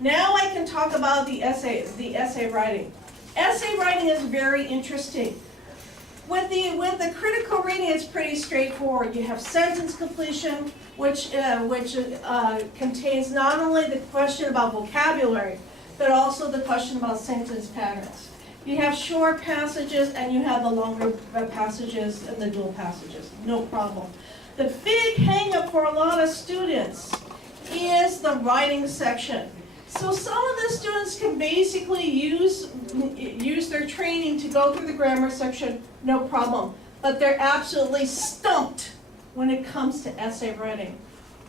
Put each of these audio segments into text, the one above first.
Now I can talk about the essay writing. Essay writing is very interesting. With the critical reading, it's pretty straightforward. You have sentence completion, which contains not only the question about vocabulary, but also the question about sentence patterns. You have short passages and you have the longer passages and the dual passages. No problem. The big hang-up for a lot of students is the writing section. So some of the students can basically use their training to go through the grammar section, no problem. But they're absolutely stumped when it comes to essay writing.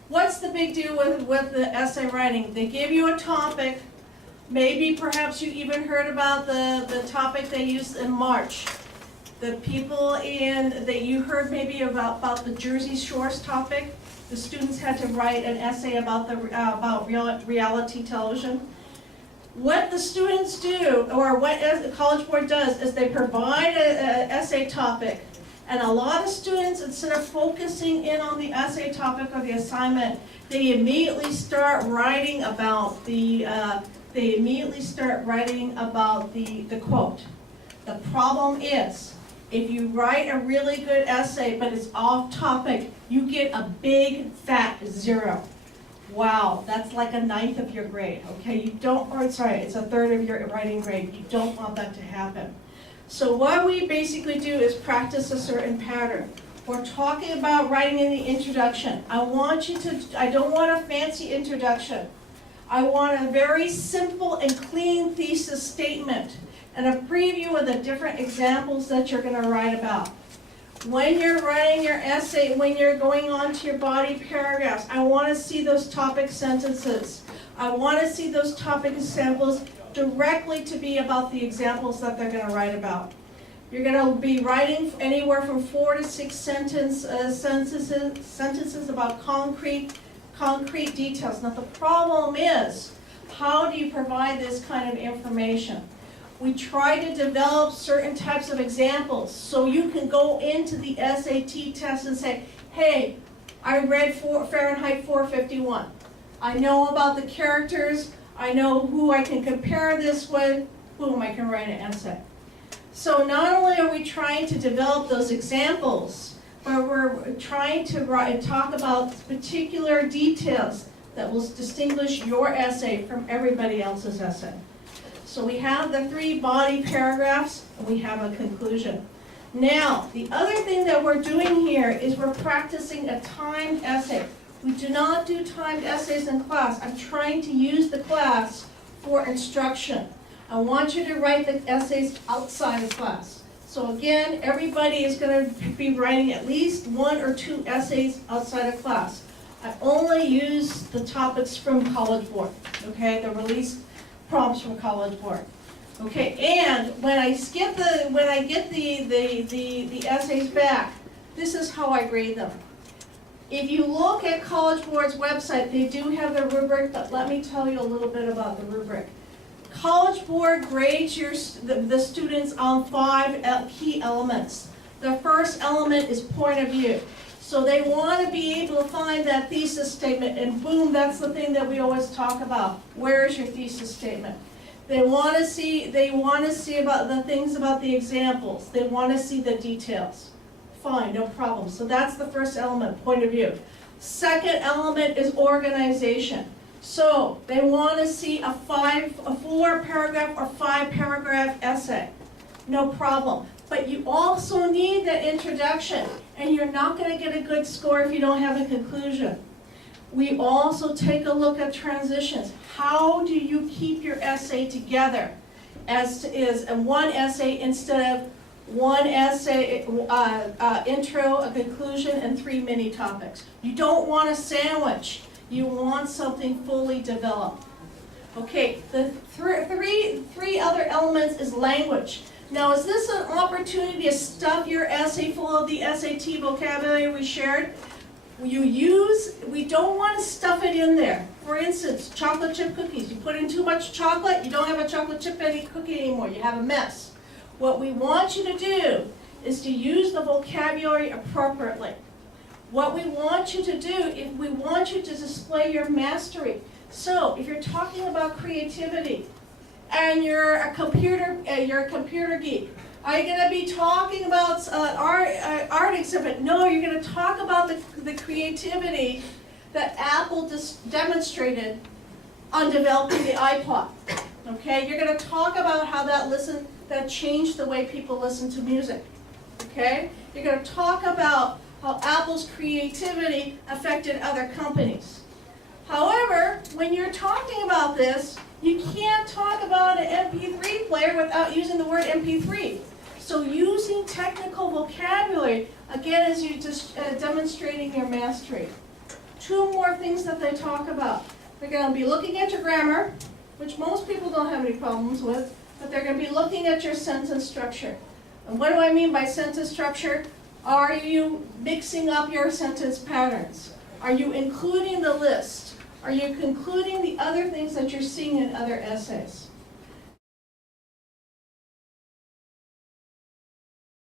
What's the big deal with the essay writing? They give you a topic. Maybe perhaps you even heard about the topic they used in March. The people that you heard maybe about the Jersey Shores topic. The students had to write an essay about reality television. What the students do, or what the College Board does, is they provide an essay topic. And a lot of students, instead of focusing in on the essay topic or the assignment, they immediately start writing about the quote. The problem is, if you write a really good essay, but it's off topic, you get a big fat 0. Wow, that's like a 1/9 of your grade, okay? It's a 1/3 of your writing grade. You don't want that to happen. So what we basically do is practice a certain pattern. We're talking about writing in the introduction. I don't want a fancy introduction. I want a very simple and clean thesis statement and a preview of the different examples that you're going to write about. When you're writing your essay, when you're going on to your body paragraphs, I want to see those topic sentences. I want to see those topic examples directly to be about the examples that they're going to write about. You're going to be writing anywhere from 4 to 6 sentences about concrete details. Now the problem is, how do you provide this kind of information? We try to develop certain types of examples so you can go into the SAT test and say, hey, I read Fahrenheit 451. I know about the characters. I know who I can compare this with. Boom, I can write an essay. So not only are we trying to develop those examples, but we're trying to talk about particular details that will distinguish your essay from everybody else's essay. So we have the 3 body paragraphs, and we have a conclusion. Now, the other thing that we're doing here is we're practicing a timed essay. We do not do timed essays in class. I'm trying to use the class for instruction. I want you to write the essays outside of class. So again, everybody is going to be writing at least 1 or 2 essays outside of class. I only use the topics from College Board, okay, the release prompts from College Board. Okay, and when I get the essays back, this is how I grade them. If you look at College Board's website, they do have the rubric, but let me tell you a little bit about the rubric. College Board grades the students on 5 key elements. The first element is point of view. So they want to be able to find that thesis statement, and boom, that's the thing that we always talk about. Where is your thesis statement? They want to see about the things about the examples. They want to see the details. Fine, no problem. So that's the first element, point of view. Second element is organization. So they want to see a 4-paragraph or 5-paragraph essay. No problem. But you also need that introduction, and you're not going to get a good score if you don't have a conclusion. We also take a look at transitions. How do you keep your essay together as is in one essay instead of one essay, intro, a conclusion, and 3 mini topics? You don't want a sandwich. You want something fully developed. Okay, the three other elements is language. Now, is this an opportunity to stuff your essay full of the SAT vocabulary we shared? We don't want to stuff it in there. For instance, chocolate chip cookies. You put in too much chocolate, you don't have a chocolate chip cookie anymore. You have a mess. What we want you to do is to use the vocabulary appropriately. What we want you to do, if we want you to display your mastery, So if you're talking about creativity and you're a computer geek, are you going to be talking about art exhibit? No, you're going to talk about the creativity that Apple demonstrated on developing the iPod. Okay, you're going to talk about how that changed the way people listen to music. Okay, you're going to talk about how Apple's creativity affected other companies. However, when you're talking about this, you can't talk about an MP3 player without using the word MP3. So using technical vocabulary, again, is you just demonstrating your mastery. Two more things that they talk about. They're going to be looking at your grammar, which most people don't have any problems with, but they're going to be looking at your sentence structure. And what do I mean by sentence structure? Are you mixing up your sentence patterns? Are you including the list? Are you including the other things that you're seeing in other essays?